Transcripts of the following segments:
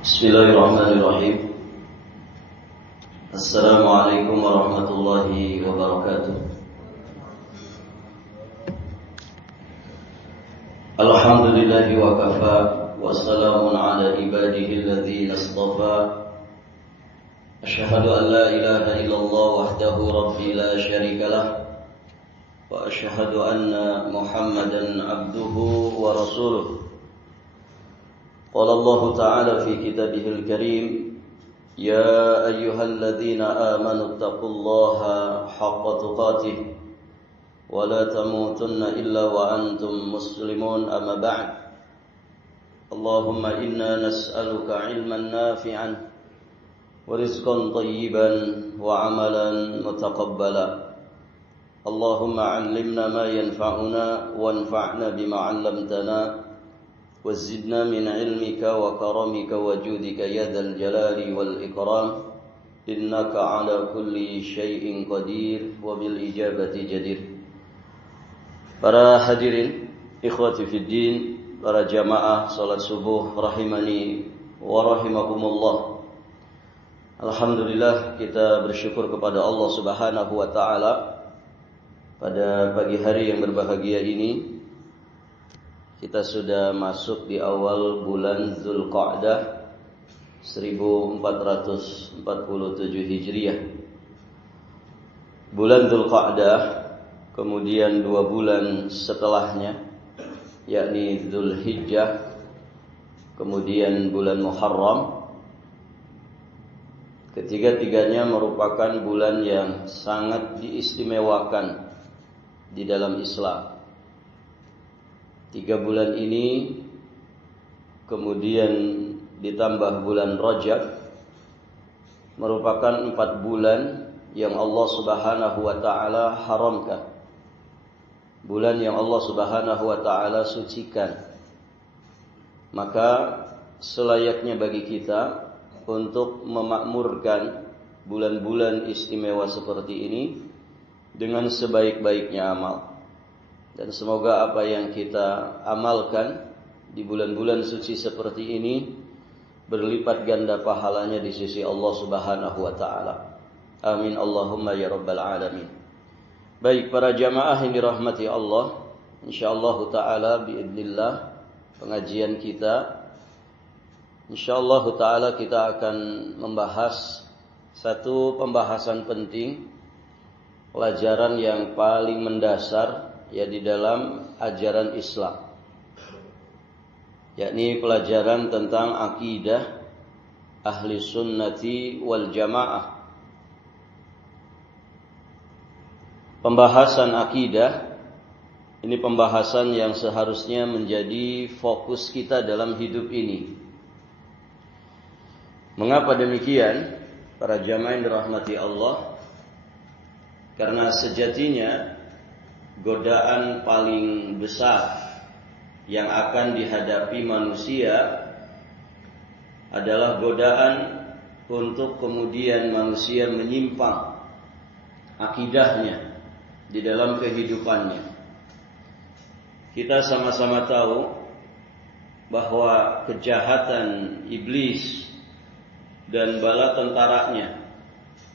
Bismillahirrahmanirrahim. Assalamualaikum warahmatullahi wabarakatuh. Alhamdulillahi wa kafa, wa salamun ala ibadihi alladhina istafa. Asyhadu an la ilaha illallah wahdahu rabbi la syarika lah, wa asyhadu anna Muhammadan abduhu wa rasuluh. Qala Allah Ta'ala fi kitabihil karim, ya ayyuhalladzina amanu taqullaha haqqa tuqatih wa la tamutunna illa wa antum muslimun, amma ba'd. Allahumma inna nas'aluka ilman nafi'an wa rizqan tayyiban wa amalan mutaqabbala. Allahumma 'allimna ma yanfa'una wanfa'na bima 'allamtana وزدنا من علمك وكرمك وجودك يا ذا الجلال والإكرام إنك على كل شيء قدير وبالإجابة جدير. Para hadirin, ikhwati fiddin, para jamaah salat subuh rahimani wa rahimakumullah. Alhamdulillah, kita bersyukur kepada Allah Subhanahu wa taala pada pagi hari yang berbahagia ini. Kita sudah masuk di awal bulan Dzulqa'dah 1447 Hijriah. Bulan Dzulqa'dah, kemudian 2 bulan setelahnya, yakni Dzulhijjah, kemudian bulan Muharram. Ketiga-tiganya merupakan bulan yang sangat diistimewakan di dalam Islam. 3 bulan ini kemudian ditambah bulan Rajab merupakan 4 bulan yang Allah Subhanahu wa taala haramkan. Bulan yang Allah Subhanahu wa taala sucikan. Maka selayaknya bagi kita untuk memakmurkan bulan-bulan istimewa seperti ini dengan sebaik-baiknya amal. Dan semoga apa yang kita amalkan di bulan-bulan suci seperti ini berlipat ganda pahalanya di sisi Allah Subhanahu wa taala. Amin Allahumma ya rabbal alamin. Baik para jamaah yang dirahmati Allah, insyaallah taala biidznillah pengajian kita insyaallah taala kita akan membahas satu pembahasan penting, pelajaran yang paling mendasar ya di dalam ajaran Islam, yakni pelajaran tentang akidah ahli sunnati wal jamaah. Pembahasan akidah ini pembahasan yang seharusnya menjadi fokus kita dalam hidup ini. Mengapa demikian? Para jamaah yang dirahmati Allah, karena sejatinya godaan paling besar yang akan dihadapi manusia adalah godaan untuk kemudian manusia menyimpang akidahnya di dalam kehidupannya. Kita sama-sama tahu bahwa kejahatan iblis dan bala tentaranya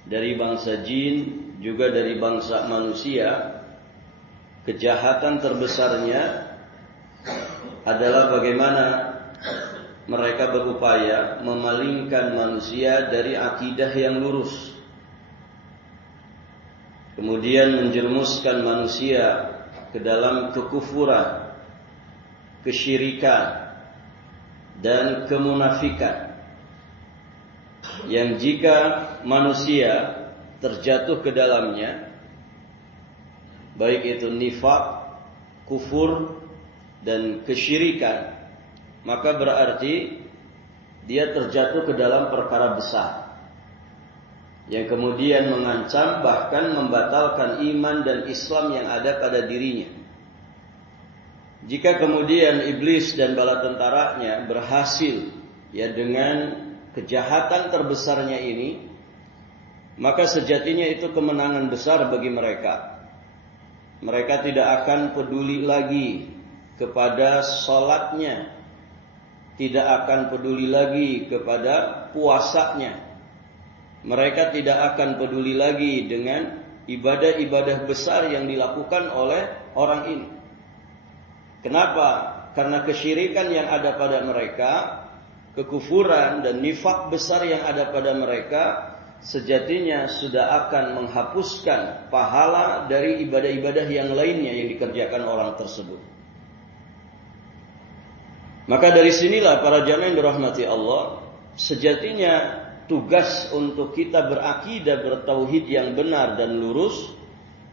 dari bangsa jin juga dari bangsa manusia, kejahatan terbesarnya adalah bagaimana mereka berupaya memalingkan manusia dari akidah yang lurus, kemudian menjerumuskan manusia ke dalam kekufuran, kesyirikan, dan kemunafikan, yang jika manusia terjatuh ke dalamnya, baik itu nifaq, kufur, dan kesyirikan, maka berarti dia terjatuh ke dalam perkara besar yang kemudian mengancam bahkan membatalkan iman dan Islam yang ada pada dirinya. Jika kemudian iblis dan bala tentaranya berhasil ya dengan kejahatan terbesarnya ini, maka sejatinya itu kemenangan besar bagi mereka. Mereka tidak akan peduli lagi kepada salatnya, tidak akan peduli lagi kepada puasanya. Mereka tidak akan peduli lagi dengan ibadah-ibadah besar yang dilakukan oleh orang ini. Kenapa? Karena kesyirikan yang ada pada mereka, kekufuran dan nifak besar yang ada pada mereka, sejatinya sudah akan menghapuskan pahala dari ibadah-ibadah yang lainnya yang dikerjakan orang tersebut. Maka dari sinilah para jamaah yang dirahmati Allah, sejatinya tugas untuk kita berakidah, bertauhid yang benar dan lurus,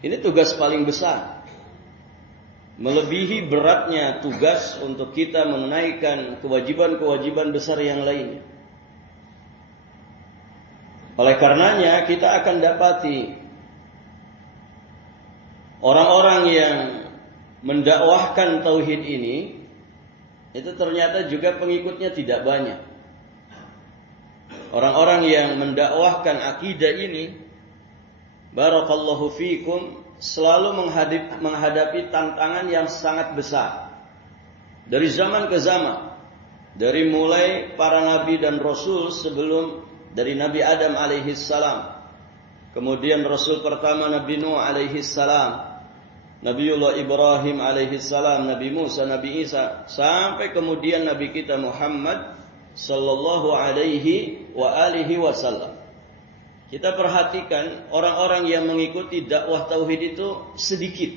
ini tugas paling besar. Melebihi beratnya tugas untuk kita menunaikan kewajiban-kewajiban besar yang lainnya. Oleh karenanya kita akan dapati orang-orang yang mendakwahkan tauhid ini, itu ternyata juga pengikutnya tidak banyak. Orang-orang yang mendakwahkan akidah ini, barakallahu fikum, selalu menghadapi tantangan yang sangat besar. Dari zaman ke zaman. Dari mulai para nabi dan rasul sebelum, dari Nabi Adam alaihi salam. Kemudian rasul pertama Nabi Nuh alaihi salam. Nabiullah Ibrahim alaihi salam, Nabi Musa, Nabi Isa, sampai kemudian Nabi kita Muhammad sallallahu alaihi wa alihi wasallam. Kita perhatikan orang-orang yang mengikuti dakwah tauhid itu sedikit.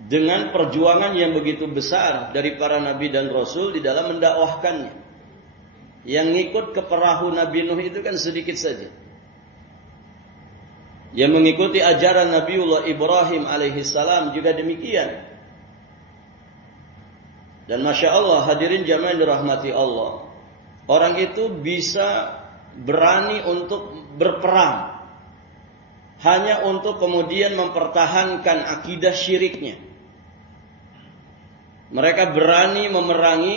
Dengan perjuangan yang begitu besar dari para nabi dan rasul di dalam mendakwahkannya. Yang ngikut ke perahu Nabi Nuh itu kan sedikit saja. Yang mengikuti ajaran Nabiullah Ibrahim alaihi salam juga demikian. Dan Masya Allah, hadirin jamaah yang dirahmati Allah, orang itu bisa berani untuk berperang hanya untuk kemudian mempertahankan akidah syiriknya. Mereka berani memerangi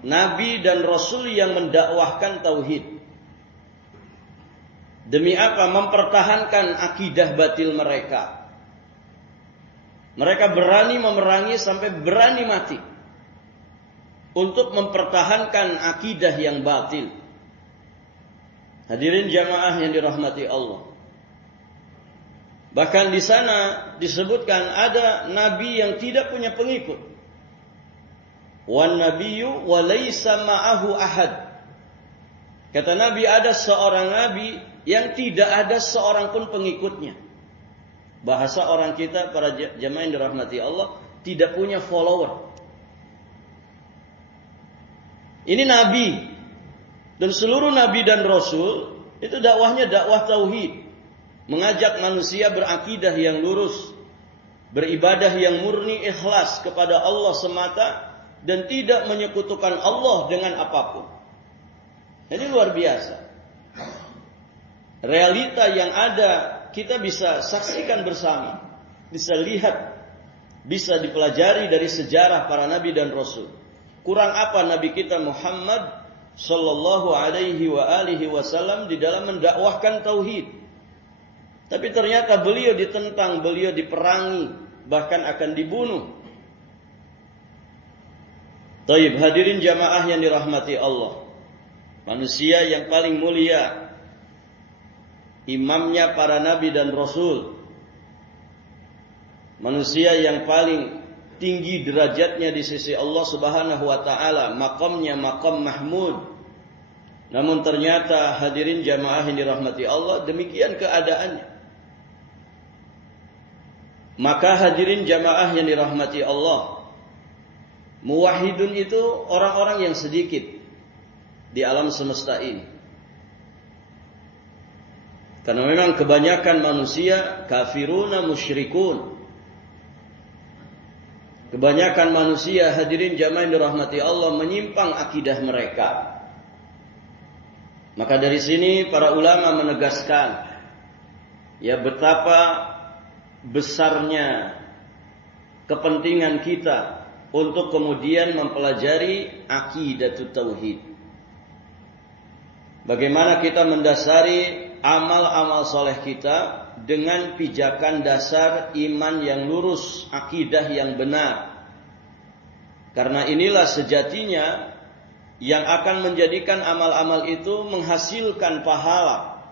nabi dan rasul yang mendakwahkan tauhid. Demi apa? Mempertahankan akidah batil mereka. Mereka berani memerangi sampai berani mati untuk mempertahankan akidah yang batil. Hadirin jamaah yang dirahmati Allah. Bahkan di sana disebutkan ada nabi yang tidak punya pengikut. Wan nabiyyu wa laisa ma'ahu ahad. Kata Nabi, ada seorang nabi yang tidak ada seorang pun pengikutnya. Bahasa orang kita, para jamaah yang dirahmati Allah, tidak punya follower. Ini nabi. Dan seluruh nabi dan rasul itu dakwahnya dakwah tauhid. Mengajak manusia berakidah yang lurus, beribadah yang murni ikhlas kepada Allah semata, dan tidak menyekutukan Allah dengan apapun. Ini luar biasa. Realita yang ada kita bisa saksikan bersama, bisa lihat, bisa dipelajari dari sejarah para nabi dan rasul. Kurang apa nabi kita Muhammad sallallahu alaihi wa alihi wasallam di dalam mendakwahkan tauhid. Tapi ternyata beliau ditentang, beliau diperangi, bahkan akan dibunuh. Taib, hadirin jamaah yang dirahmati Allah. Manusia yang paling mulia, imamnya para nabi dan rasul. Manusia yang paling tinggi derajatnya di sisi Allah Subhanahu wa taala, makamnya makam mahmud. Namun ternyata hadirin jamaah yang dirahmati Allah, demikian keadaannya. Maka hadirin jamaah yang dirahmati Allah, muwahhidun itu orang-orang yang sedikit di alam semesta ini. Karena memang kebanyakan manusia kafiruna musyrikun. Kebanyakan manusia hadirin jamaah yang dirahmati Allah menyimpang akidah mereka. Maka dari sini para ulama menegaskan, ya betapa besarnya kepentingan kita untuk kemudian mempelajari aqidatut tauhid. Bagaimana kita mendasari amal-amal soleh kita dengan pijakan dasar iman yang lurus, akidah yang benar. Karena inilah sejatinya yang akan menjadikan amal-amal itu menghasilkan pahala,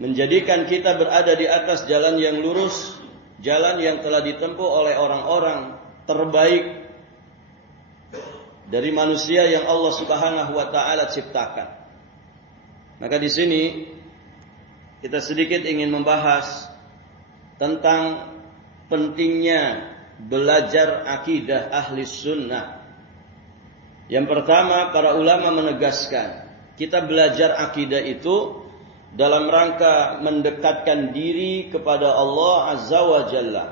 menjadikan kita berada di atas jalan yang lurus, jalan yang telah ditempuh oleh orang-orang terbaik dari manusia yang Allah Subhanahu wa taala ciptakan. Maka di sini kita sedikit ingin membahas tentang pentingnya belajar akidah ahli sunnah. Yang pertama, para ulama menegaskan, kita belajar akidah itu dalam rangka mendekatkan diri kepada Allah Azza wa Jalla.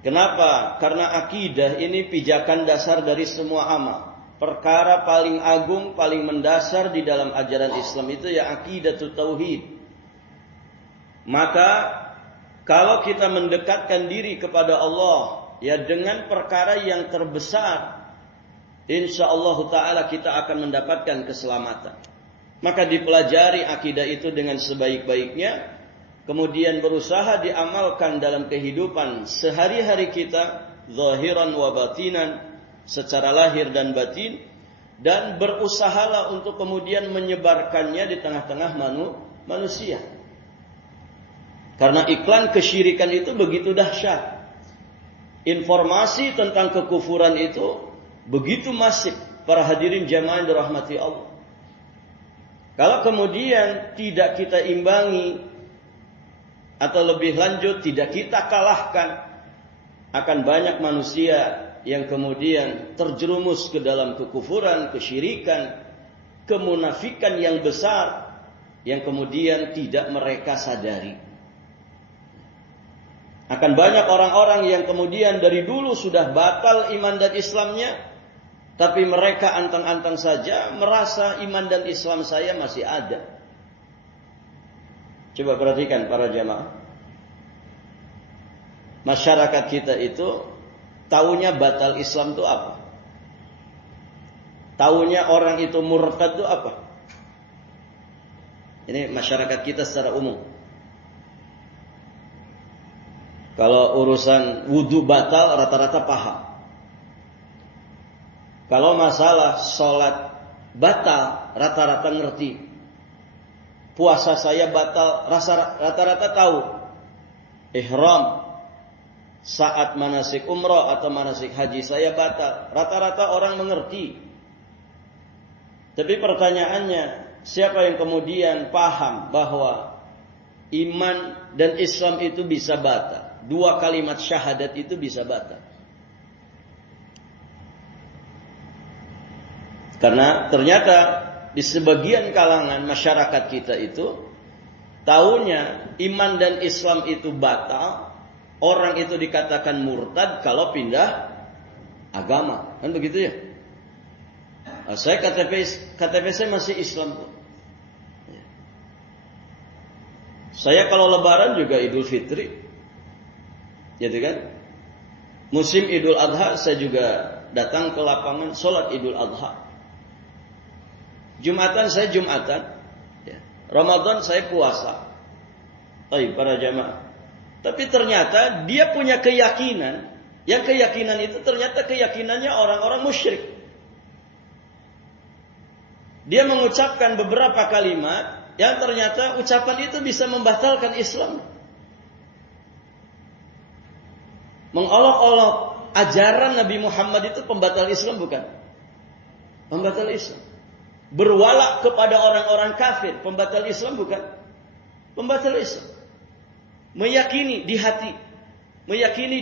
Kenapa? Karena akidah ini pijakan dasar dari semua amal. Perkara paling agung, paling mendasar di dalam ajaran Islam itu ya aqidatut tauhid. Maka kalau kita mendekatkan diri kepada Allah ya dengan perkara yang terbesar, insyaallah ta'ala kita akan mendapatkan keselamatan. Maka dipelajari akidah itu dengan sebaik-baiknya, kemudian berusaha diamalkan dalam kehidupan sehari-hari kita, zahiran wa batinan, secara lahir dan batin, dan berusahalah untuk kemudian menyebarkannya di tengah-tengah manusia. Karena iklan kesyirikan itu begitu dahsyat. Informasi tentang kekufuran itu begitu masif, para hadirin jamaah yang dirahmati Allah. Kalau kemudian tidak kita imbangi, atau lebih lanjut tidak kita kalahkan, akan banyak manusia yang kemudian terjerumus ke dalam kekufuran, kesyirikan, kemunafikan yang besar, yang kemudian tidak mereka sadari. Akan banyak orang-orang yang kemudian dari dulu sudah batal iman dan Islamnya, tapi mereka antang-antang saja merasa iman dan Islam saya masih ada. Coba perhatikan para jamaah. Masyarakat kita itu taunya batal Islam itu apa? Taunya orang itu murtad itu apa? Ini masyarakat kita secara umum. Kalau urusan wudu batal rata-rata paham. Kalau masalah sholat batal rata-rata ngerti. Puasa saya batal rata-rata tahu. Ihram saat manasik umrah atau manasik haji saya batal, rata-rata orang mengerti. Tapi pertanyaannya, siapa yang kemudian paham bahwa iman dan Islam itu bisa batal? Dua kalimat syahadat itu bisa batal. Karena ternyata di sebagian kalangan masyarakat kita itu taunya iman dan Islam itu batal. Orang itu dikatakan murtad kalau pindah agama. Kan begitu ya? Saya KTP saya masih Islam. Saya kalau lebaran juga Idul Fitri. Gitu kan? Musim Idul Adha saya juga datang ke lapangan sholat Idul Adha. Jumatan saya Jumatan. Ramadan saya puasa. Para jamaah. Tapi ternyata dia punya keyakinan. Yang keyakinan itu ternyata keyakinannya orang-orang musyrik. Dia mengucapkan beberapa kalimat yang ternyata ucapan itu bisa membatalkan Islam. Mengolok-olok ajaran Nabi Muhammad itu pembatal Islam bukan? Pembatal Islam. Berwala kepada orang-orang kafir, pembatal Islam bukan? Pembatal Islam. Meyakini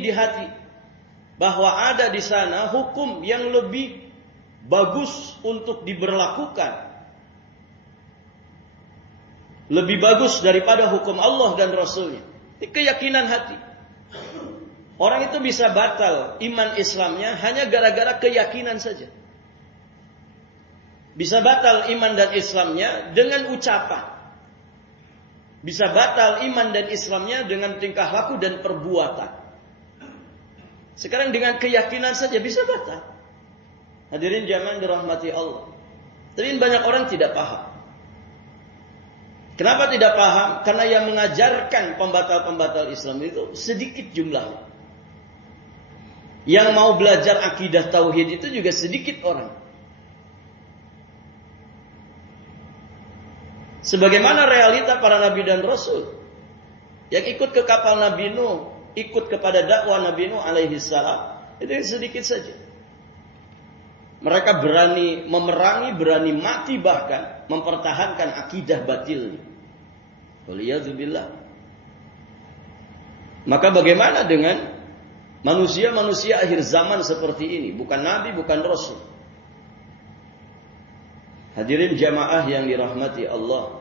di hati bahwa ada di sana hukum yang lebih bagus untuk diberlakukan, lebih bagus daripada hukum Allah dan Rasulnya. Ini keyakinan hati. Orang itu bisa batal iman Islamnya hanya gara-gara keyakinan saja. Bisa batal iman dan Islamnya dengan ucapan. Bisa batal iman dan Islamnya dengan tingkah laku dan perbuatan. Sekarang dengan keyakinan saja bisa batal. Hadirin jamaah dirahmati Allah. Tapi banyak orang tidak paham. Kenapa tidak paham? Karena yang mengajarkan pembatal-pembatal Islam itu sedikit jumlah. Yang mau belajar akidah tauhid itu juga sedikit orang. Sebagaimana realita para nabi dan rasul yang ikut ke kapal Nabi Nuh, ikut kepada dakwah Nabi Nuh alaihi salam, itu sedikit saja. Mereka berani memerangi, berani mati, bahkan mempertahankan akidah batilnya. Waliyadzubillah. Maka bagaimana dengan manusia-manusia akhir zaman seperti ini? Bukan nabi, bukan rasul. Hadirin jamaah yang dirahmati Allah.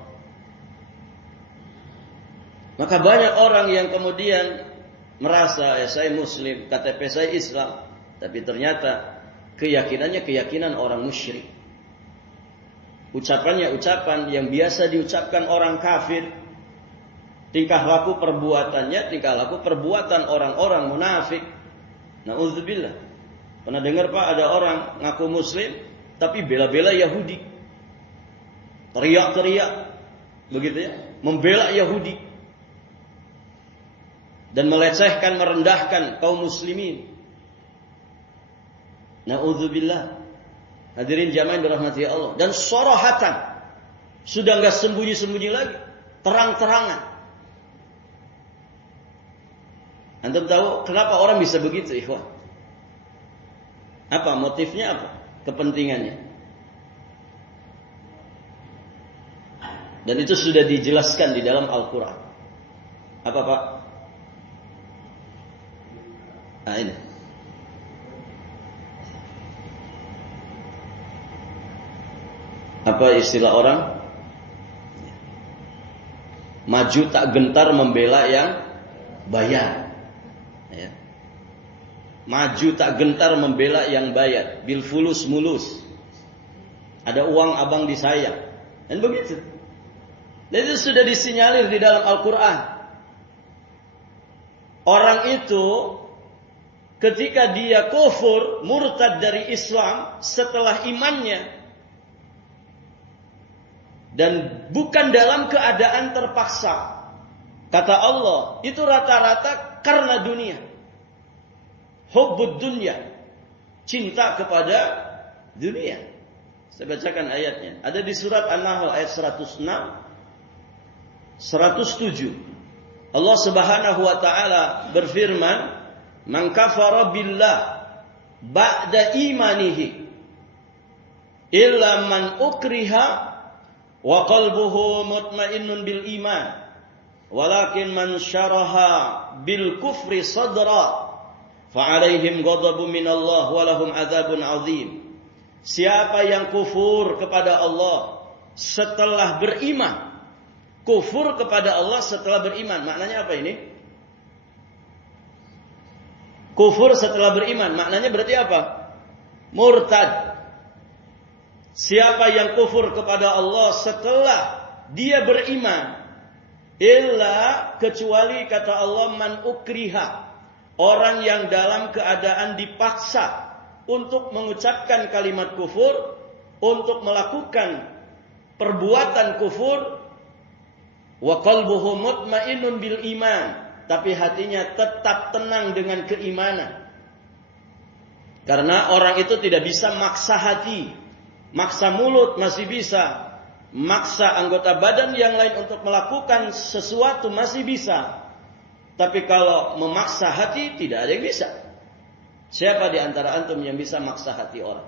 Maka banyak orang yang kemudian merasa saya muslim, KTP saya Islam, tapi ternyata keyakinannya keyakinan orang musyrik. Ucapannya ucapan yang biasa diucapkan orang kafir. Tingkah laku perbuatannya tingkah laku perbuatan orang-orang munafik. Nauzubillah. Pernah dengar Pak ada orang ngaku muslim tapi bela-bela Yahudi. Teriak-teriak begitu ya, membela Yahudi. Dan melecehkan, merendahkan kaum muslimin. Na'udzubillah. Hadirin jamaah dirahmati Allah. Dan sorahatan. Sudah enggak sembunyi-sembunyi lagi. Terang-terangan. Antum tahu kenapa orang bisa begitu, ikhwan? Apa motifnya, apa kepentingannya? Dan itu sudah dijelaskan di dalam Al-Quran. Apa Pak? Nah ini. Apa istilah orang? Maju tak gentar membela yang bayar. Ya. Maju tak gentar membela yang bayar. Bil fulus mulus. Ada uang abang disayang. Dan begitu. Dan itu sudah disinyalir di dalam Al-Quran. Orang itu ketika dia kufur, murtad dari Islam setelah imannya, dan bukan dalam keadaan terpaksa, kata Allah, itu rata-rata karena dunia. Hubbud dunya, cinta kepada dunia. Saya bacakan ayatnya. Ada di surat An-Nahl ayat 106, 107. Allah Subhanahu wa taala berfirman, "Man kafara billah ba'da imanihi illa man ukriha wa qalbuhu mutmainnun bil iman walakin man syaraha bil kufri sadra fa alaihim ghadabun minallah wa lahum adzabun azim." Siapa yang kufur kepada Allah setelah beriman, kufur kepada Allah setelah beriman, maknanya apa ini? Kufur setelah beriman, maknanya berarti apa? Murtad. Siapa yang kufur kepada Allah setelah dia beriman, illa kecuali kata Allah man ukriha, orang yang dalam keadaan dipaksa untuk mengucapkan kalimat kufur, untuk melakukan perbuatan kufur, wa qalbuhu mutmainnun bil iman, tapi hatinya tetap tenang dengan keimanan. Karena orang itu tidak bisa maksa hati, maksa mulut masih bisa, maksa anggota badan yang lain untuk melakukan sesuatu masih bisa. Tapi kalau memaksa hati tidak ada yang bisa. Siapa di antara antum yang bisa maksa hati orang?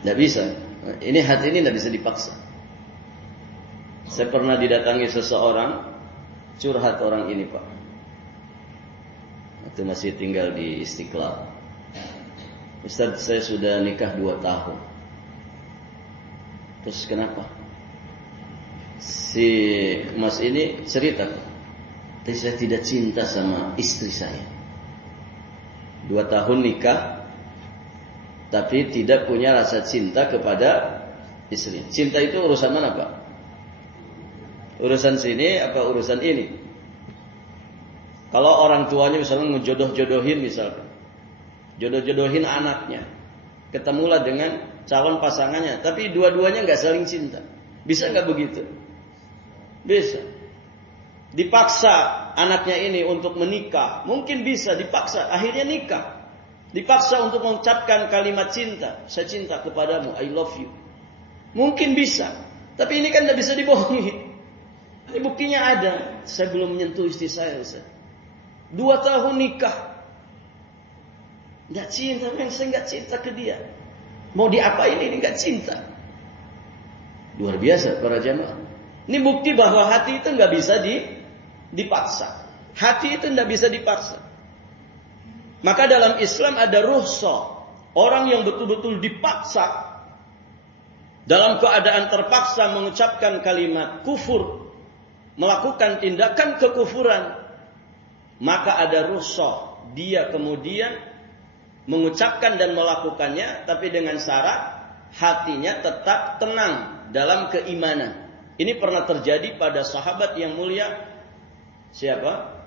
Tidak bisa. Ini hati ini tidak bisa dipaksa. Saya pernah didatangi seseorang, curhat orang ini Pak. Itu masih tinggal di Istiqlal. Ustaz, saya sudah nikah 2 tahun. Terus kenapa? Si mas ini cerita, tapi saya tidak cinta sama istri saya. 2 tahun nikah, tapi tidak punya rasa cinta kepada istri. Cinta itu urusan mana Pak? Urusan sini apa urusan ini? Kalau orang tuanya misalnya menjodoh-jodohin misalkan, jodoh-jodohin anaknya, ketemulah dengan calon pasangannya, tapi dua-duanya nggak saling cinta, bisa nggak begitu? Bisa. dipaksa anaknya ini untuk menikah, mungkin bisa dipaksa, akhirnya nikah. Dipaksa untuk mengucapkan kalimat cinta, saya cinta kepadamu, I love you. Mungkin bisa, tapi ini kan tidak bisa dibohongi. Ini buktinya ada. Saya belum menyentuh istri saya, Ustaz. 2 tahun nikah, nggak cinta, saya nggak cinta ke dia. Mau diapain ini nggak cinta? Luar biasa para jamaah. Ini bukti bahwa hati itu nggak bisa dipaksa. Hati itu nggak bisa dipaksa. Maka dalam Islam ada rukhsah. Orang yang betul-betul dipaksa, dalam keadaan terpaksa mengucapkan kalimat kufur, melakukan tindakan kekufuran, maka ada rukhsah. Dia kemudian mengucapkan dan melakukannya, tapi dengan syarat hatinya tetap tenang dalam keimanan. Ini pernah terjadi pada sahabat yang mulia. Siapa?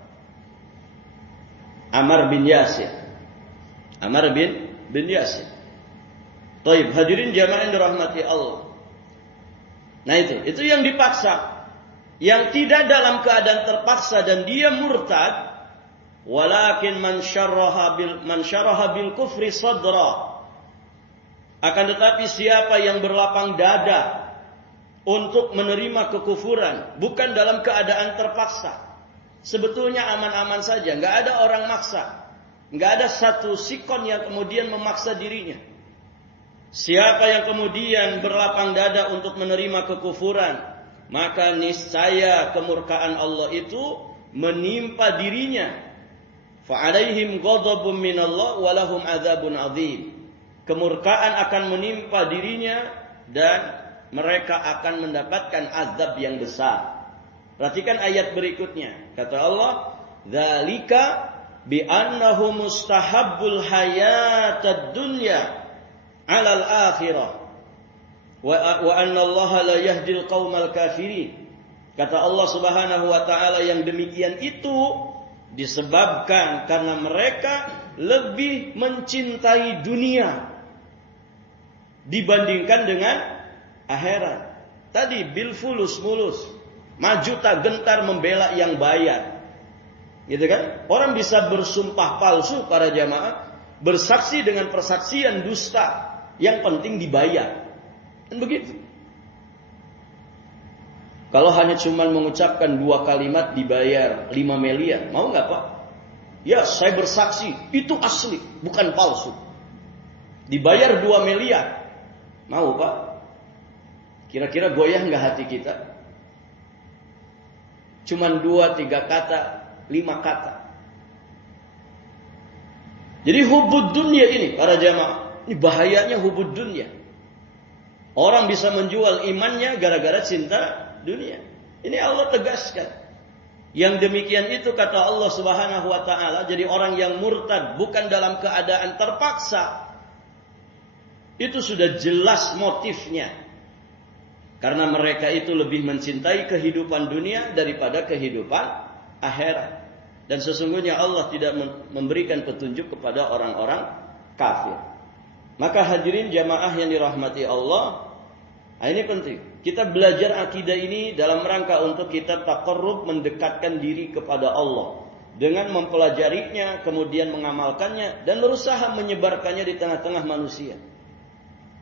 Ammar bin Yasir. Ammar bin Yasir. Taib, hadirin jamaah yang dirahmati Allah. Nah itu yang dipaksa. Yang tidak dalam keadaan terpaksa dan dia murtad, walakin man syaraha bil kufri sadra. Akan tetapi siapa yang berlapang dada untuk menerima kekufuran, bukan dalam keadaan terpaksa. Sebetulnya aman-aman saja, nggak ada orang maksa, nggak ada satu sikon yang kemudian memaksa dirinya. Siapa yang kemudian berlapang dada untuk menerima kekufuran, maka niscaya kemurkaan Allah itu menimpa dirinya. Fa'alaihim ghadabun minallah walahum adzabun adzim. Kemurkaan akan menimpa dirinya dan mereka akan mendapatkan azab yang besar. Perhatikan ayat berikutnya. Kata Allah, "Dzalika bi annahu mustahabbul hayatad dunya 'alal akhirah wa anna Allah la yahdil qaumal kafirin." Kata Allah Subhanahu wa taala, yang demikian itu disebabkan karena mereka lebih mencintai dunia dibandingkan dengan akhirat. Tadi bil fulus mulus, maju tak gentar membela yang bayar. Gitu kan? Orang bisa bersumpah palsu para jamaah, bersaksi dengan persaksian dusta, yang penting dibayar. Dan begitu. Kalau hanya cuma mengucapkan 2 kalimat dibayar 5 miliar, mau nggak Pak? Ya, saya bersaksi itu asli, bukan palsu. Dibayar 2 miliar, mau Pak? Kira-kira goyah nggak hati kita? Cuman 2-3 kata, 5 kata. Jadi hubud dunia ini para jamaah, ini bahayanya hubud dunia. Orang bisa menjual imannya gara-gara cinta dunia. Ini Allah tegaskan. Yang demikian itu kata Allah Subhanahu wa taala, jadi orang yang murtad bukan dalam keadaan terpaksa. Itu sudah jelas motifnya. Karena mereka itu lebih mencintai kehidupan dunia daripada kehidupan akhirat. Dan sesungguhnya Allah tidak memberikan petunjuk kepada orang-orang kafir. Maka hadirin jamaah yang dirahmati Allah, ini penting. Kita belajar akidah ini dalam rangka untuk kita taqarrub, mendekatkan diri kepada Allah. Dengan mempelajarinya, kemudian mengamalkannya, dan berusaha menyebarkannya di tengah-tengah manusia.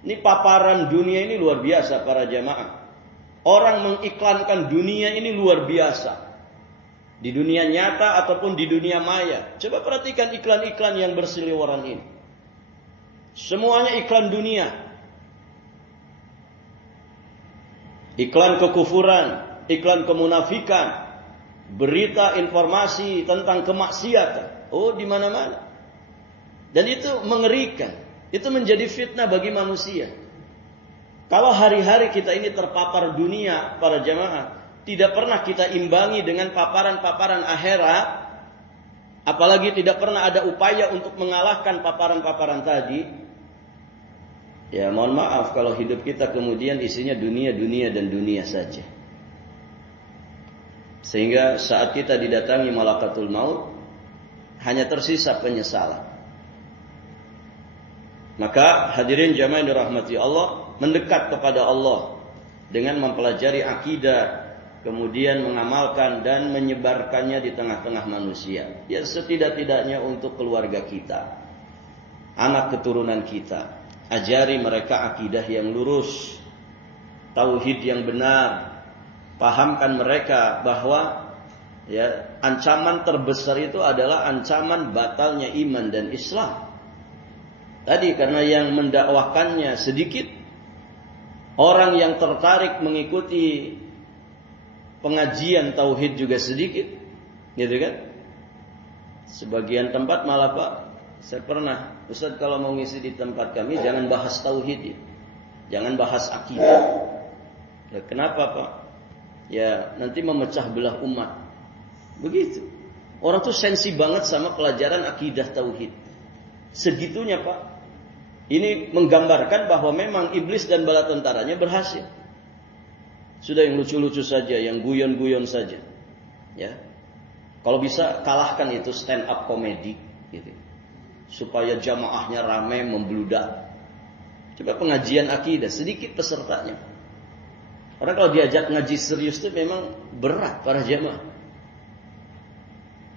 Ini paparan dunia ini luar biasa para jamaah. Orang mengiklankan dunia ini luar biasa. Di dunia nyata ataupun di dunia maya. Coba perhatikan iklan-iklan yang berseliweran ini. Semuanya iklan dunia. Iklan kekufuran, iklan kemunafikan, berita informasi tentang kemaksiatan. Oh, di mana-mana. Dan itu mengerikan. Itu menjadi fitnah bagi manusia. Kalau hari-hari kita ini terpapar dunia, para jamaah, tidak pernah kita imbangi dengan paparan-paparan akhirat, apalagi tidak pernah ada upaya untuk mengalahkan paparan-paparan tadi, ya mohon maaf kalau hidup kita kemudian isinya dunia, dunia, dan dunia saja. Sehingga saat kita didatangi malakatul maut, hanya tersisa penyesalan. Maka hadirin jamaah yang dirahmati Allah, mendekat kepada Allah dengan mempelajari akidah, kemudian mengamalkan dan menyebarkannya di tengah-tengah manusia. Ya setidak-tidaknya untuk keluarga kita, anak keturunan kita, ajari mereka akidah yang lurus, tauhid yang benar. Pahamkan mereka bahwa ya ancaman terbesar itu adalah ancaman batalnya iman dan Islam. Tadi karena yang mendakwahkannya sedikit, orang yang tertarik mengikuti pengajian tauhid juga sedikit, gitu kan? Sebagian tempat malah Pak, saya pernah, Ustaz kalau mau ngisi di tempat kami jangan bahas tauhid, ya. Jangan bahas akidah. Ya, kenapa Pak? Ya nanti memecah belah umat. Begitu. Orang tuh sensi banget sama pelajaran akidah tauhid. Segitunya Pak. Ini menggambarkan bahwa memang iblis dan bala tentaranya berhasil. Sudah yang lucu-lucu saja, yang guyon-guyon saja. Ya. Kalau bisa kalahkan itu stand up komedi gitu. Supaya jamaahnya ramai membludak. Coba pengajian akidah, sedikit pesertanya. Orang kalau diajak ngaji serius itu memang berat para jamaah.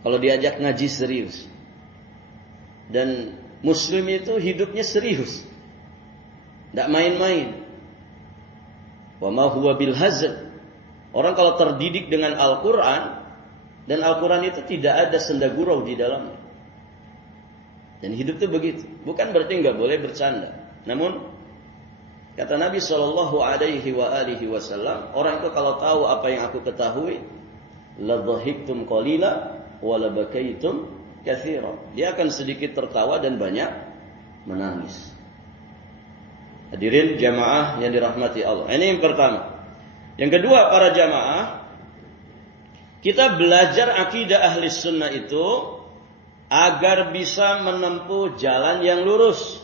Kalau diajak ngaji serius. Dan Muslim itu hidupnya serius. Tidak main-main. Wa ma huwa bil hazl. Orang kalau terdidik dengan Al-Quran, dan Al-Quran itu tidak ada senda gurau di dalamnya. Dan hidup itu begitu. Bukan berarti nggak boleh bercanda. Namun kata Nabi SAW, orang itu kalau tahu apa yang aku ketahui, la dhahiktum qalila wa la bakaitum katsira. Dia akan sedikit tertawa dan banyak menangis. Hadirin jamaah yang dirahmati Allah. Ini yang pertama. Yang kedua, para jamaah, kita belajar akidah ahli sunnah itu agar bisa menempuh jalan yang lurus,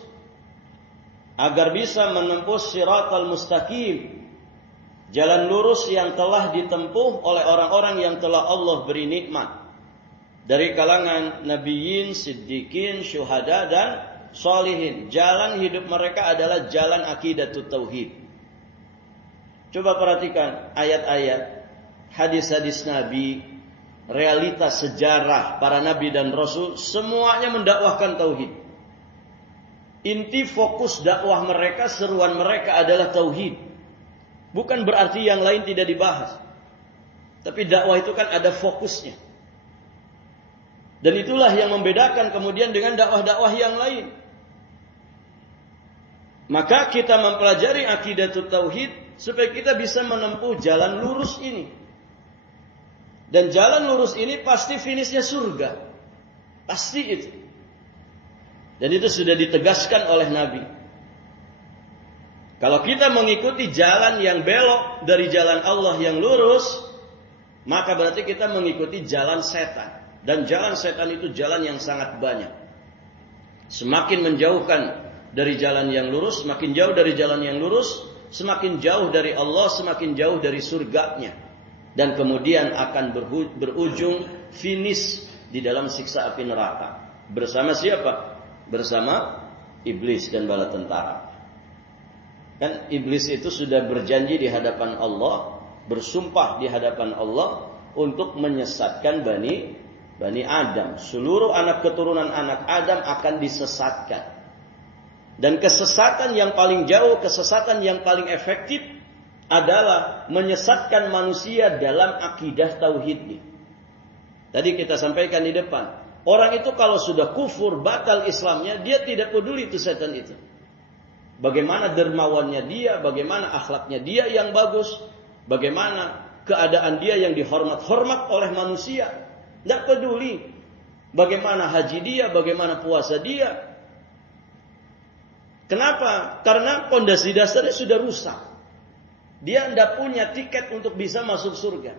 agar bisa menempuh siratal mustaqim, jalan lurus yang telah ditempuh oleh orang-orang yang telah Allah beri nikmat dari kalangan nabiyyin, siddiqin, syuhada dan sholihin. Jalan hidup mereka adalah jalan aqidatut tauhid. Coba perhatikan ayat-ayat, hadis-hadis Nabi, realitas sejarah para nabi dan rasul, semuanya mendakwahkan tauhid. Inti fokus dakwah mereka, seruan mereka adalah tauhid. Bukan berarti yang lain tidak dibahas. Tapi dakwah itu kan ada fokusnya. Dan itulah yang membedakan kemudian dengan dakwah-dakwah yang lain. Maka kita mempelajari aqidatut tauhid supaya kita bisa menempuh jalan lurus ini. Dan jalan lurus ini pasti finishnya surga. Pasti itu. Dan itu sudah ditegaskan oleh Nabi. Kalau kita mengikuti jalan yang belok dari jalan Allah yang lurus, maka berarti kita mengikuti jalan setan. Dan jalan setan itu jalan yang sangat banyak. Semakin menjauhkan dari jalan yang lurus, semakin jauh dari jalan yang lurus, semakin jauh dari Allah, semakin jauh dari surganya. Dan kemudian akan berujung finish di dalam siksa api neraka. Bersama siapa? Bersama iblis dan bala tentara. Kan iblis itu sudah berjanji di hadapan Allah, bersumpah di hadapan Allah untuk menyesatkan Bani Adam. Seluruh anak keturunan anak Adam akan disesatkan. Dan kesesatan yang paling jauh, kesesatan yang paling efektif adalah menyesatkan manusia dalam akidah tauhid. Tadi kita sampaikan di depan, orang itu kalau sudah kufur, batal Islamnya, dia tidak peduli itu setan itu. Bagaimana dermawannya dia, bagaimana akhlaknya dia yang bagus, bagaimana keadaan dia yang dihormat-hormat oleh manusia. Tidak peduli bagaimana haji dia, bagaimana puasa dia. Kenapa? Karena pondasi dasarnya sudah rusak. Dia tidak punya tiket untuk bisa masuk surga.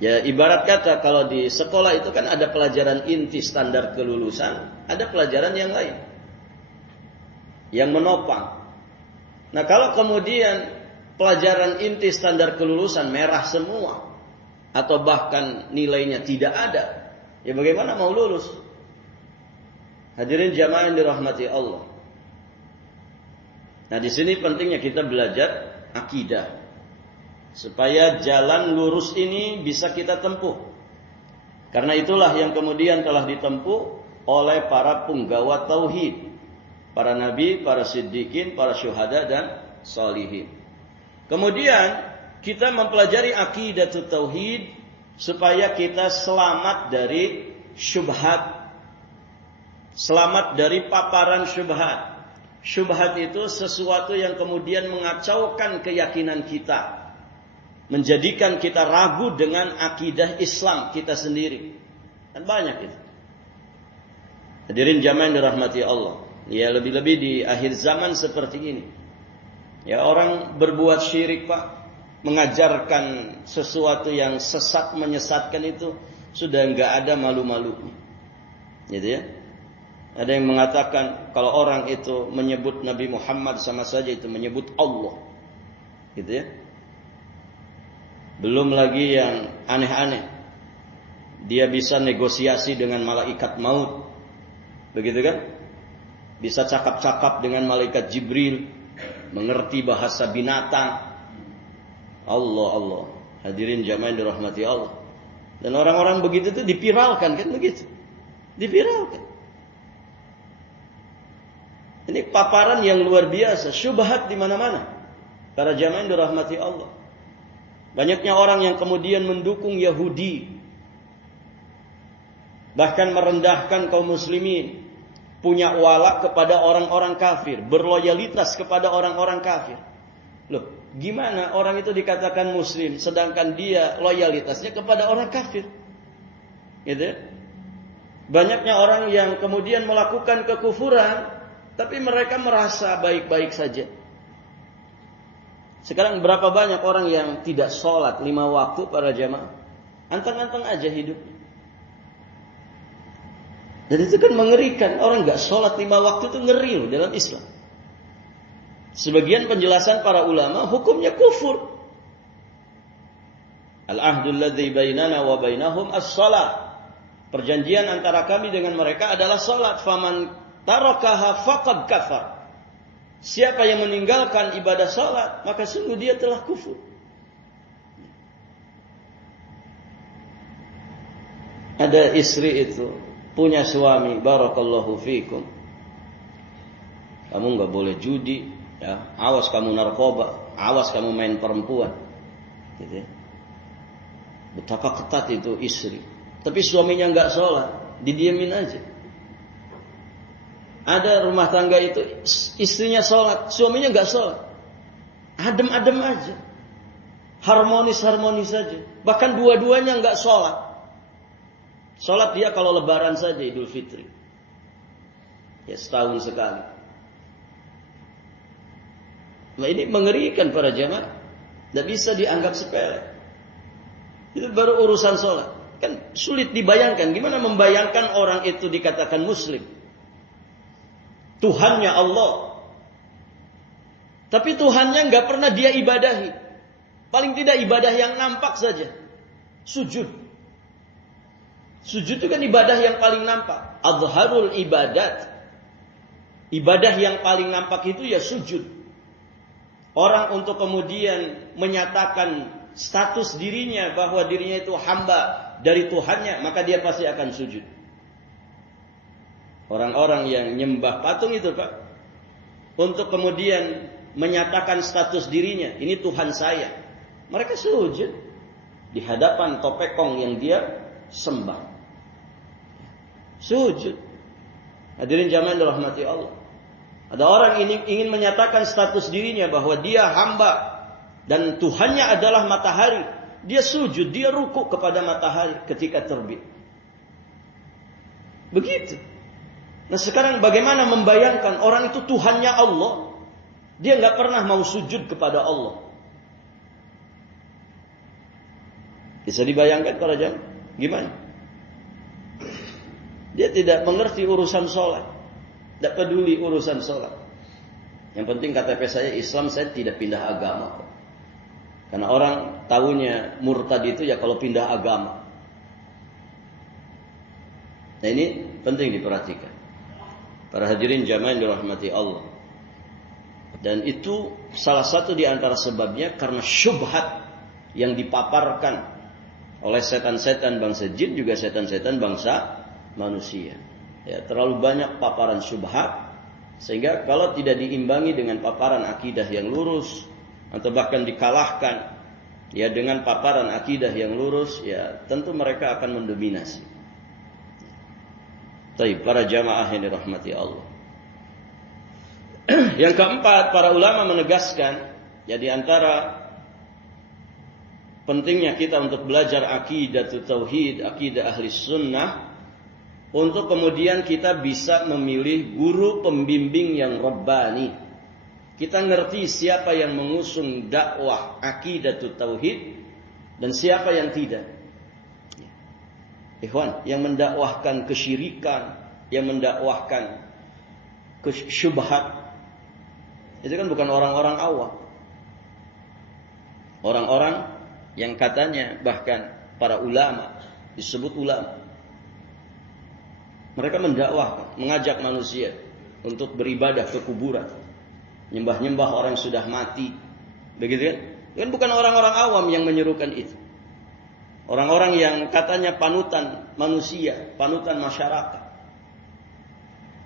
Ya ibarat kata kalau di sekolah itu kan ada pelajaran inti standar kelulusan, ada pelajaran yang lain yang menopang. Nah kalau kemudian pelajaran inti standar kelulusan merah semua, atau bahkan nilainya tidak ada, ya bagaimana mau lulus? Hadirin jamaah yang dirahmati Allah. Nah di sini pentingnya kita belajar akidah. supaya jalan lurus ini bisa kita tempuh. Karena itulah yang kemudian telah ditempuh oleh para punggawa tauhid, para nabi, para siddiqin, para syuhada dan sholihin. Kemudian kita mempelajari aqidatut tauhid supaya kita selamat dari syubhat, selamat dari paparan syubhat. Syubhat itu sesuatu yang kemudian mengacaukan keyakinan kita, menjadikan kita ragu dengan akidah Islam kita sendiri. Dan banyak itu. Hadirin jamaah yang dirahmati Allah. Ya, lebih-lebih di akhir zaman seperti ini. Ya, orang berbuat syirik, Pak, mengajarkan sesuatu yang sesat, menyesatkan itu sudah enggak ada malu-malunya. Gitu ya. Ada yang mengatakan kalau orang itu menyebut Nabi Muhammad sama saja itu menyebut Allah. Gitu ya. Belum lagi yang aneh-aneh. Dia bisa negosiasi dengan malaikat maut. Begitu kan? Bisa cakap-cakap dengan malaikat Jibril, mengerti bahasa binatang. Allah. Hadirin jamaah yang dirahmati Allah. Dan orang-orang begitu itu dipiralkan kan begitu. Dipiralkan. Ini paparan yang luar biasa, syubhat di mana-mana. Para jamaah yang dirahmati Allah. Banyaknya orang yang kemudian mendukung Yahudi, bahkan merendahkan kaum muslimin, punya wala kepada orang-orang kafir, berloyalitas kepada orang-orang kafir. Loh, gimana orang itu dikatakan muslim sedangkan dia loyalitasnya kepada orang kafir? Gitu. Banyaknya orang yang kemudian melakukan kekufuran, tapi mereka merasa baik-baik saja. Sekarang berapa banyak orang yang tidak sholat 5 waktu para jamaah? Anteng-anteng aja hidupnya. Dan itu kan mengerikan. Orang gak sholat 5 waktu itu ngeri loh dalam Islam. Sebagian penjelasan para ulama hukumnya kufur. Al-ahdul ladzi bainana wa bainahum as-shalah. Perjanjian antara kami dengan mereka adalah salat. Faman tarakaha faqad kafar. Siapa yang meninggalkan ibadah salat, maka sungguh dia telah kufur. Ada istri itu punya suami, barakallahu fikum. Kamu enggak boleh judi, ya. Awas kamu narkoba, awas kamu main perempuan. Gitu ya. Betapa ketat itu istri. Tapi suaminya enggak sholat, didiemin aja. Ada rumah tangga itu istrinya sholat, suaminya enggak sholat. Adem-adem aja. Harmonis-harmonis saja. Bahkan dua-duanya enggak sholat. Sholat dia kalau lebaran saja, Idul Fitri. Ya, setahun sekali. Nah, ini mengerikan para jamaah. Tidak bisa dianggap sepele. Itu baru urusan sholat. Kan sulit dibayangkan. Gimana membayangkan orang itu dikatakan muslim? Tuhannya Allah. Tapi Tuhannya nggak pernah dia ibadahi. Paling tidak ibadah yang nampak saja. Sujud. Sujud itu kan ibadah yang paling nampak. Adharul ibadat. Ibadah yang paling nampak itu ya sujud. Orang untuk kemudian menyatakan status dirinya bahwa dirinya itu hamba dari Tuhannya, maka dia pasti akan sujud. Orang-orang yang nyembah patung itu, Pak, untuk kemudian menyatakan status dirinya, ini Tuhan saya, mereka sujud di hadapan topekong yang dia sembah. Sujud. Hadirin jamaah yang dirahmati Allah. Ada orang ingin menyatakan status dirinya bahwa dia hamba dan Tuhannya adalah matahari. Dia sujud, dia rukuk kepada matahari ketika terbit. Begitu. Nah sekarang bagaimana membayangkan orang itu Tuhannya Allah, dia nggak pernah mau sujud kepada Allah. Bisa dibayangkan para jamaah? Gimana? Dia tidak mengerti urusan sholat, tidak peduli urusan sholat. Yang penting KTP saya Islam, saya tidak pindah agama. Karena orang tahunya murtad itu ya kalau pindah agama. Nah ini penting diperhatikan. Para hadirin jamaah yang dirahmati Allah. Dan itu salah satu di antara sebabnya karena syubhat yang dipaparkan oleh setan-setan bangsa jin juga setan-setan bangsa manusia. Ya, terlalu banyak paparan syubhat sehingga kalau tidak diimbangi dengan paparan akidah yang lurus atau bahkan dikalahkan ya dengan paparan akidah yang lurus, ya tentu mereka akan mendominasi. Baik, para jamaah yang dirahmati Allah. Yang keempat, para ulama menegaskan ya di antara pentingnya kita untuk belajar akidah tauhid, akidah ahli sunnah, untuk kemudian kita bisa memilih guru pembimbing yang rabbani. Kita ngerti siapa yang mengusung dakwah akidah tauhid dan siapa yang tidak. Ikhwan, yang mendakwahkan kesyirikan, yang mendakwahkan syubhat, itu kan bukan orang-orang awam. Orang-orang yang katanya bahkan para ulama, disebut ulama. Mereka mendakwahkan, mengajak manusia untuk beribadah ke kuburan, nyembah-nyembah orang yang sudah mati. Begitu kan? Kan bukan orang-orang awam yang menyerukan itu. Orang-orang yang katanya panutan manusia, panutan masyarakat.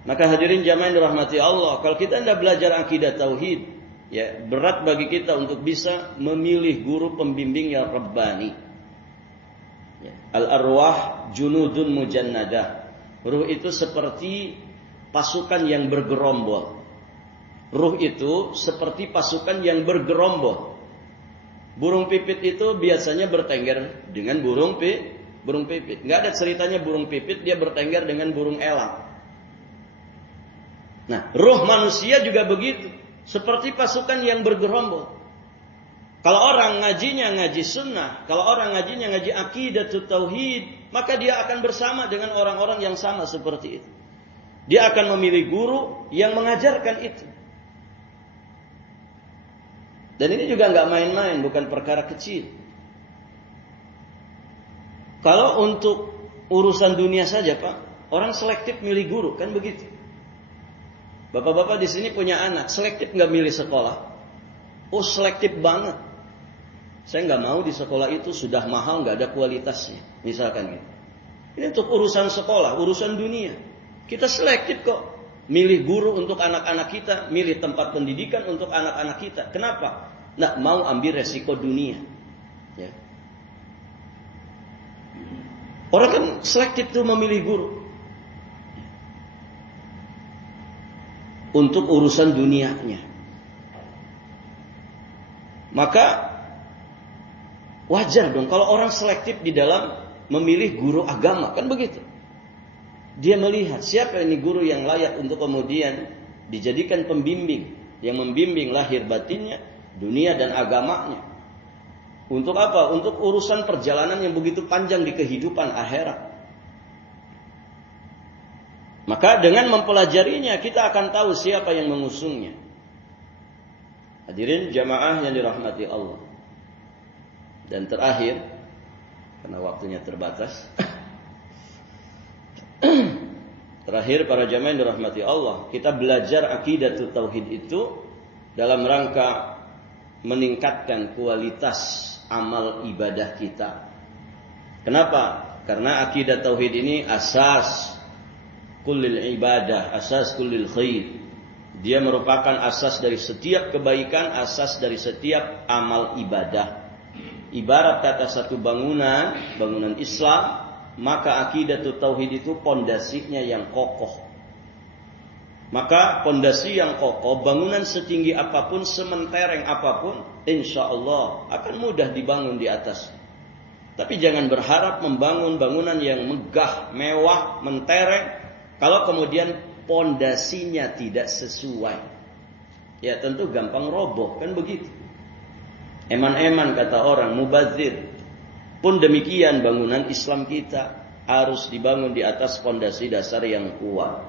Maka hadirin jamaah yang dirahmati Allah, kalau kita hendak belajar akidah tauhid, ya berat bagi kita untuk bisa memilih guru pembimbing yang rabbani. Ya. Al-arwah junudun mujannadah. Ruh itu seperti pasukan yang bergerombol. Ruh itu seperti pasukan yang bergerombol. Burung pipit itu biasanya bertengger dengan burung pipit. Nggak ada ceritanya burung pipit dia bertengger dengan burung elang. Nah, ruh manusia juga begitu. Seperti pasukan yang bergerombol. Kalau orang ngajinya ngaji sunnah, kalau orang ngajinya ngaji akidah tauhid, maka dia akan bersama dengan orang-orang yang sama seperti itu. Dia akan memilih guru yang mengajarkan itu. Dan ini juga nggak main-main, bukan perkara kecil. Kalau untuk urusan dunia saja, Pak, orang selektif milih guru, kan begitu. Bapak-bapak di sini punya anak, selektif nggak milih sekolah. Oh, selektif banget. Saya nggak mau di sekolah itu, sudah mahal, nggak ada kualitasnya. Misalkan gitu. Ini untuk urusan sekolah, urusan dunia. Kita selektif kok. Milih guru untuk anak-anak kita, milih tempat pendidikan untuk anak-anak kita. Kenapa? Nggak mau ambil resiko dunia. Ya. Orang kan selektif tuh memilih guru. Untuk urusan dunianya. Maka wajar dong kalau orang selektif di dalam memilih guru agama, kan begitu. Dia melihat siapa ini guru yang layak untuk kemudian dijadikan pembimbing, yang membimbing lahir batinnya, dunia dan agamanya. Untuk apa? Untuk urusan perjalanan yang begitu panjang di kehidupan akhirat. Maka dengan mempelajarinya kita akan tahu siapa yang mengusungnya. Hadirin jamaah yang dirahmati Allah. Dan terakhir, karena waktunya terbatas. Terakhir para jamaah yang dirahmati Allah, kita belajar akidah tauhid itu dalam rangka meningkatkan kualitas amal ibadah kita. Kenapa? Karena akidah tauhid ini asas kullil ibadah, asas kullil khair. Dia merupakan asas dari setiap kebaikan, asas dari setiap amal ibadah. Ibarat kata satu bangunan Islam, maka akidah tauhid itu pondasinya yang kokoh. Maka pondasi yang kokoh, bangunan setinggi apapun, sementereng apapun, insya Allah akan mudah dibangun di atas. Tapi jangan berharap membangun bangunan yang megah, mewah, mentereng, kalau kemudian pondasinya tidak sesuai, ya tentu gampang roboh, kan begitu. Eman-eman kata orang, mubazir. Pun demikian bangunan Islam kita harus dibangun di atas pondasi dasar yang kuat.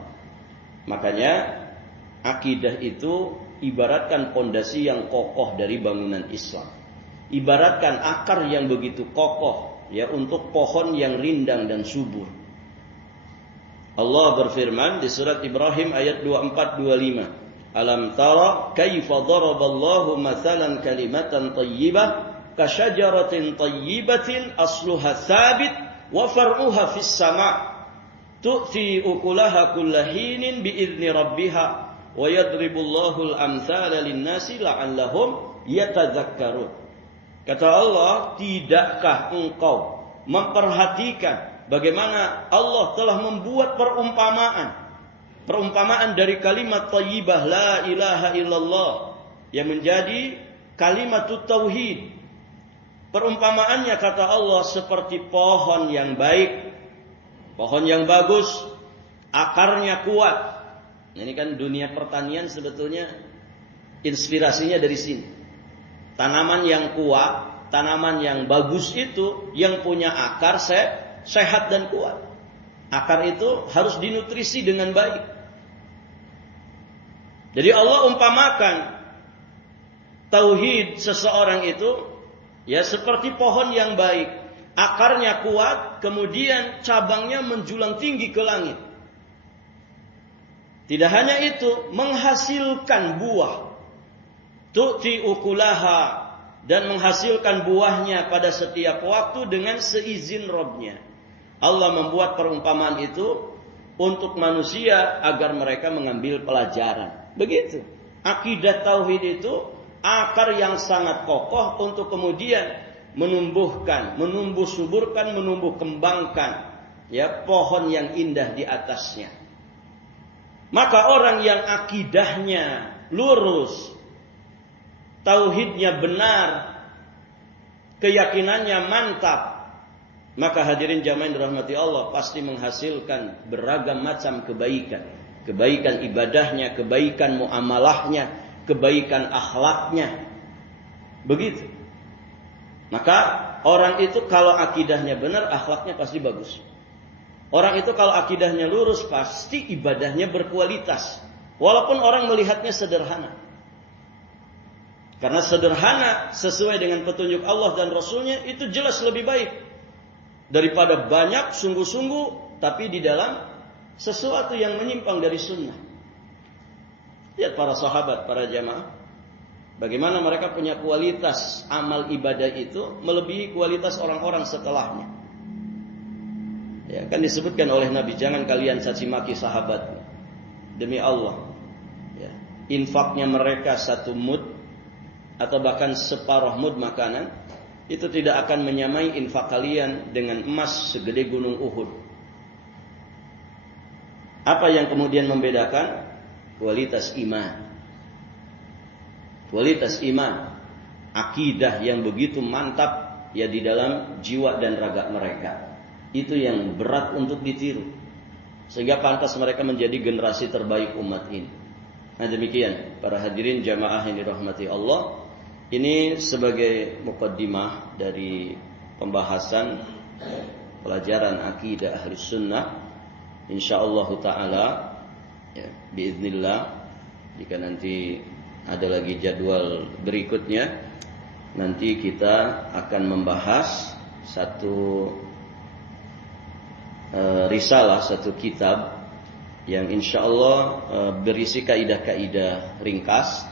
Makanya akidah itu ibaratkan pondasi yang kokoh dari bangunan Islam. Ibaratkan akar yang begitu kokoh ya untuk pohon yang rindang dan subur. Allah berfirman di surat Ibrahim ayat 24-25. Alam tara kaifa daraballahu mathalan kalimatan thayyibah kasyajaratin thayyibatin asluha tsabit wa far'uha fis sama' tu'ti ukulaha kullahinin bi'izni rabbiha wa yadribullahu al-amthala lin-nasi la'allahum yatadzakkarun. Kata Allah, tidakkah engkau memperhatikan bagaimana Allah telah membuat perumpamaan dari kalimat thayyibah la ilaha illallah yang menjadi kalimatut tauhid. Perumpamaannya kata Allah seperti pohon yang baik, pohon yang bagus, akarnya kuat. Ini kan dunia pertanian sebetulnya inspirasinya dari sini. Tanaman yang kuat, tanaman yang bagus itu yang punya akar sehat dan kuat. Akar itu harus dinutrisi dengan baik. Jadi Allah umpamakan tauhid seseorang itu ya seperti pohon yang baik, akarnya kuat, kemudian cabangnya menjulang tinggi ke langit. Tidak hanya itu, menghasilkan buah. Tu'ti ukulaha, dan menghasilkan buahnya pada setiap waktu dengan seizin Rabb-Nya. Allah membuat perumpamaan itu untuk manusia agar mereka mengambil pelajaran. Begitu. Akidah tauhid itu akar yang sangat kokoh untuk kemudian menumbuhkan, menumbuh suburkan, menumbuh kembangkan ya pohon yang indah di atasnya. Maka orang yang akidahnya lurus, tauhidnya benar, keyakinannya mantap, maka hadirin jamaah yang dirahmati Allah pasti menghasilkan beragam macam kebaikan. Kebaikan ibadahnya, kebaikan muamalahnya, kebaikan akhlaknya. Begitu. Maka orang itu kalau akidahnya benar, akhlaknya pasti bagus. Orang itu kalau akidahnya lurus, pasti ibadahnya berkualitas. Walaupun orang melihatnya sederhana. Karena sederhana sesuai dengan petunjuk Allah dan Rasulnya itu jelas lebih baik daripada banyak sungguh-sungguh tapi di dalam sesuatu yang menyimpang dari sunnah. Lihat para sahabat, para jamaah, bagaimana mereka punya kualitas amal ibadah itu melebihi kualitas orang-orang setelahnya. Ya, kan disebutkan oleh Nabi, jangan kalian caci maki sahabat demi Allah. Ya, infaknya mereka 1 mud atau bahkan separuh mud makanan itu tidak akan menyamai infak kalian dengan emas segede gunung Uhud. Apa yang kemudian membedakan? Kualitas iman. Kualitas iman, akidah yang begitu mantap ya di dalam jiwa dan raga mereka. Itu yang berat untuk ditiru. Sehingga pantas mereka menjadi generasi terbaik umat ini. Nah demikian para hadirin jamaah yang dirahmati Allah, ini sebagai muqaddimah dari pembahasan pelajaran akidah ahli sunnah. InsyaAllah ta'ala ya, biiznillah, jika nanti ada lagi jadwal berikutnya, nanti kita akan membahas satu risalah, satu kitab yang insyaallah berisi kaidah-kaidah ringkas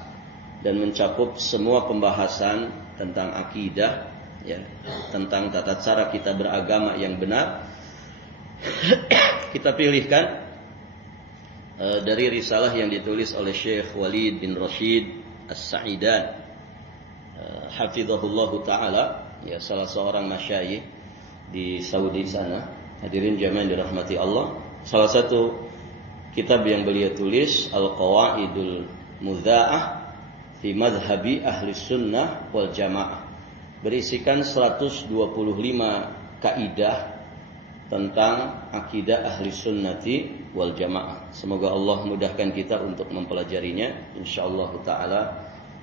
dan mencakup semua pembahasan tentang akidah ya, tentang tata cara kita beragama yang benar. Kita pilihkan dari risalah yang ditulis oleh Syekh Walid bin Rashid As-Sa'idan hafizahullahu ta'ala, ya salah seorang masyayikh di Saudi sana. Hadirin jamaah yang dirahmati Allah, salah satu kitab yang beliau tulis Al-Qawaidul Mudha'ah fi Madhhabi Ahli Sunnah wal Jamaah, berisikan 125 kaidah tentang akidah ahli sunnati wal jamaah. Semoga Allah mudahkan kita untuk mempelajarinya insyaallah ta'ala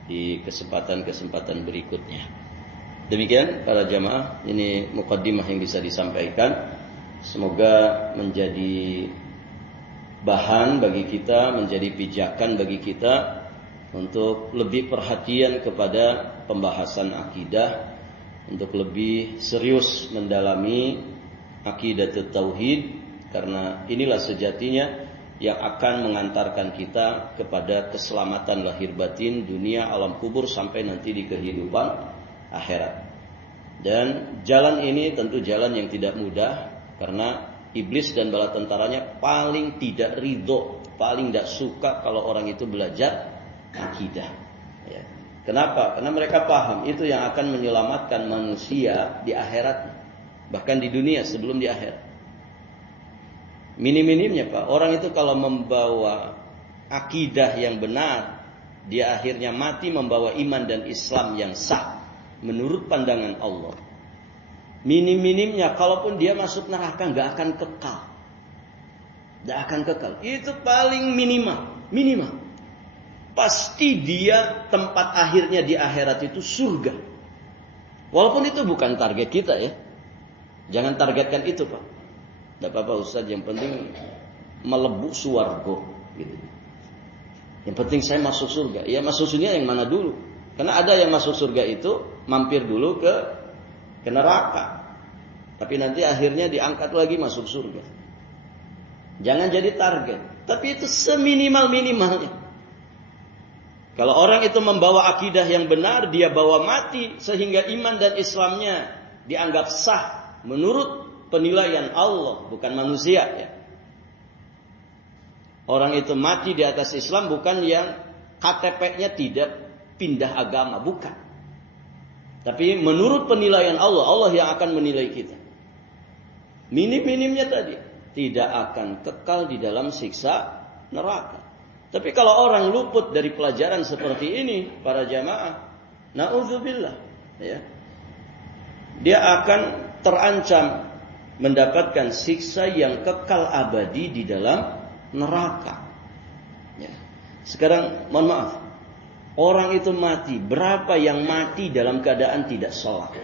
di kesempatan-kesempatan berikutnya. Demikian para jamaah, ini muqaddimah yang bisa disampaikan. Semoga menjadi bahan bagi kita, menjadi pijakan bagi kita untuk lebih perhatian kepada pembahasan akidah, untuk lebih serius mendalami akidah tauhid, karena inilah sejatinya yang akan mengantarkan kita kepada keselamatan lahir batin, dunia, alam kubur sampai nanti di kehidupan akhirat. Dan jalan ini tentu jalan yang tidak mudah, karena iblis dan bala tentaranya paling tidak ridho, paling tidak suka kalau orang itu belajar akidah. Ya. Kenapa? Karena mereka paham itu yang akan menyelamatkan manusia di akhirat, bahkan di dunia sebelum di akhirat. Minim-minimnya Pak, orang itu kalau membawa akidah yang benar, dia akhirnya mati membawa iman dan Islam yang sah menurut pandangan Allah. Minim-minimnya kalaupun dia masuk neraka nggak akan kekal. Nggak akan kekal. Itu paling minimal. Pasti dia tempat akhirnya di akhirat itu surga. Walaupun itu bukan target kita ya. Jangan targetkan itu Pak. Tidak apa-apa Ustaz, yang penting melebu suwargo gitu. Yang penting saya masuk surga. Ya masuk surga yang mana dulu? Karena ada yang masuk surga itu mampir dulu ke neraka. Tapi nanti akhirnya diangkat lagi masuk surga. Jangan jadi target. Tapi itu seminimal-minimalnya. Kalau orang itu membawa akidah yang benar, dia bawa mati sehingga iman dan Islamnya dianggap sah menurut penilaian Allah, bukan manusia ya. Orang itu mati di atas Islam bukan yang KTP-nya tidak pindah agama, bukan. Tapi menurut penilaian Allah, Allah yang akan menilai kita. Minim-minimnya tadi, tidak akan kekal di dalam siksa neraka. Tapi kalau orang luput dari pelajaran seperti ini, para jamaah, na'udzubillah, ya, dia akan terancam mendapatkan siksa yang kekal abadi di dalam neraka. Ya. Sekarang, mohon maaf, orang itu mati, berapa yang mati dalam keadaan tidak sholat?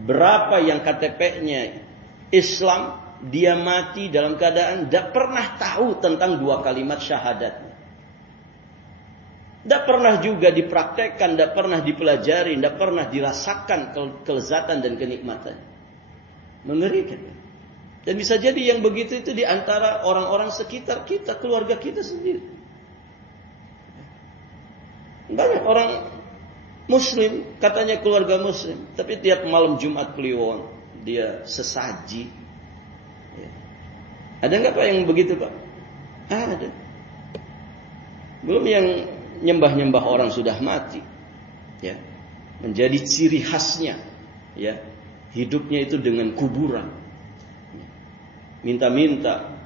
Berapa yang KTP-nya Islam, dia mati dalam keadaan tidak pernah tahu tentang dua kalimat syahadat. Tidak pernah juga dipraktekkan, tidak pernah dipelajari, tidak pernah dirasakan kelezatan dan kenikmatan. Mengerikan. Dan bisa jadi yang begitu itu di antara orang-orang sekitar kita, keluarga kita sendiri. Banyak orang Muslim, katanya keluarga Muslim, tapi tiap malam Jumat Kliwon dia sesaji. Ada nggak Pak yang begitu Pak? Ada. Belum yang nyembah-nyembah orang sudah mati, ya, menjadi ciri khasnya, ya, hidupnya itu dengan kuburan, minta-minta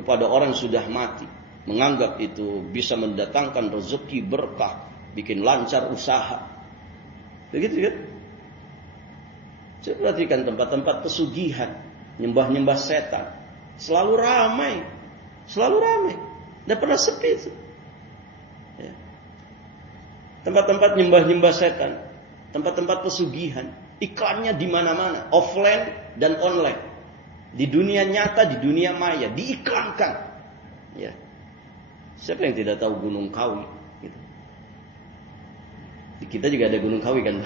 kepada orang sudah mati, menganggap itu bisa mendatangkan rezeki berkah, bikin lancar usaha, begitu kan? Saya perhatikan tempat-tempat pesugihan, nyembah-nyembah setan. Selalu ramai. Tidak pernah sepi itu. Ya. Tempat-tempat nyembah-nyembah setan, tempat-tempat pesugihan, iklannya di mana-mana, offline dan online, di dunia nyata, di dunia maya, diiklankan. Ya. Siapa yang tidak tahu Gunung Kawi? Gitu. Di kita juga ada Gunung Kawi kan?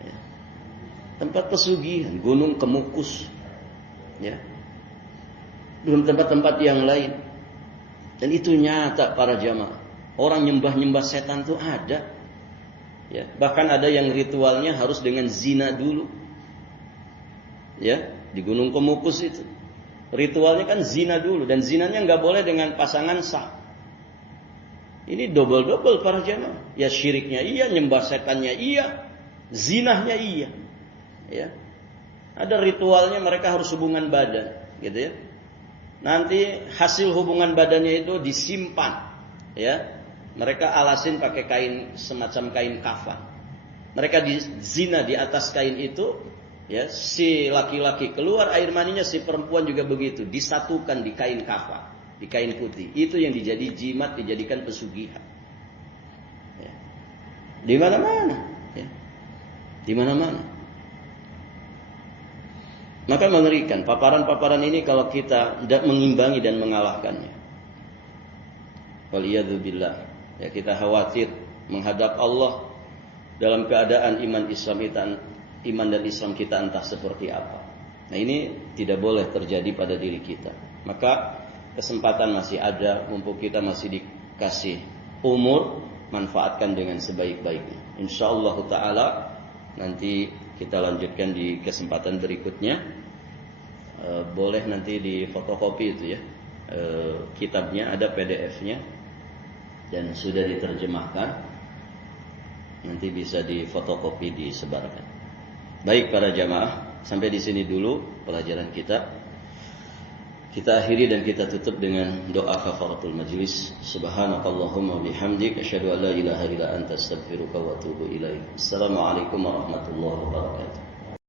Ya. Tempat pesugihan, Gunung Kemukus, ya. Belum tempat-tempat yang lain. Dan itu nyata para jamaah. Orang nyembah-nyembah setan itu ada. Ya, bahkan ada yang ritualnya harus dengan zina dulu. Ya, di Gunung Kemukus itu. Ritualnya kan zina dulu. Dan zinanya nggak boleh dengan pasangan sah. Ini double-double para jamaah. Ya syiriknya iya, nyembah setannya iya, zinahnya iya. Ya. Ada ritualnya mereka harus hubungan badan. Gitu ya. Nanti hasil hubungan badannya itu disimpan, ya. Mereka alasin pakai kain, semacam kain kafan. Mereka zina di atas kain itu, ya. Si laki-laki keluar air maninya, si perempuan juga begitu, disatukan di kain kafan, di kain putih. Itu yang dijadi jimat, dijadikan pesugihan. Ya. Di mana-mana, ya. Di mana-mana. Maka mengerikan paparan-paparan ini kalau kita tidak mengimbangi dan mengalahkannya. Waliyadzubillah. Ya, kita khawatir menghadap Allah dalam keadaan iman dan Islam kita entah seperti apa. Nah, ini tidak boleh terjadi pada diri kita. Maka kesempatan masih ada, mumpung kita masih dikasih umur, manfaatkan dengan sebaik-baiknya. Insyaallah taala nanti kita lanjutkan di kesempatan berikutnya. Boleh nanti di fotokopi itu ya, kitabnya ada PDF-nya dan sudah diterjemahkan, nanti bisa di fotokopi disebarkan. Baik para jamaah, sampai di sini dulu pelajaran kita. Kita akhiri dan kita tutup dengan doa kafaratul majlis. Subhanakallahumma bihamdik asyhadu an la ilaha illa anta astaghfiruka wa atubu ilaik. Assalamualaikum warahmatullahi wabarakatuh.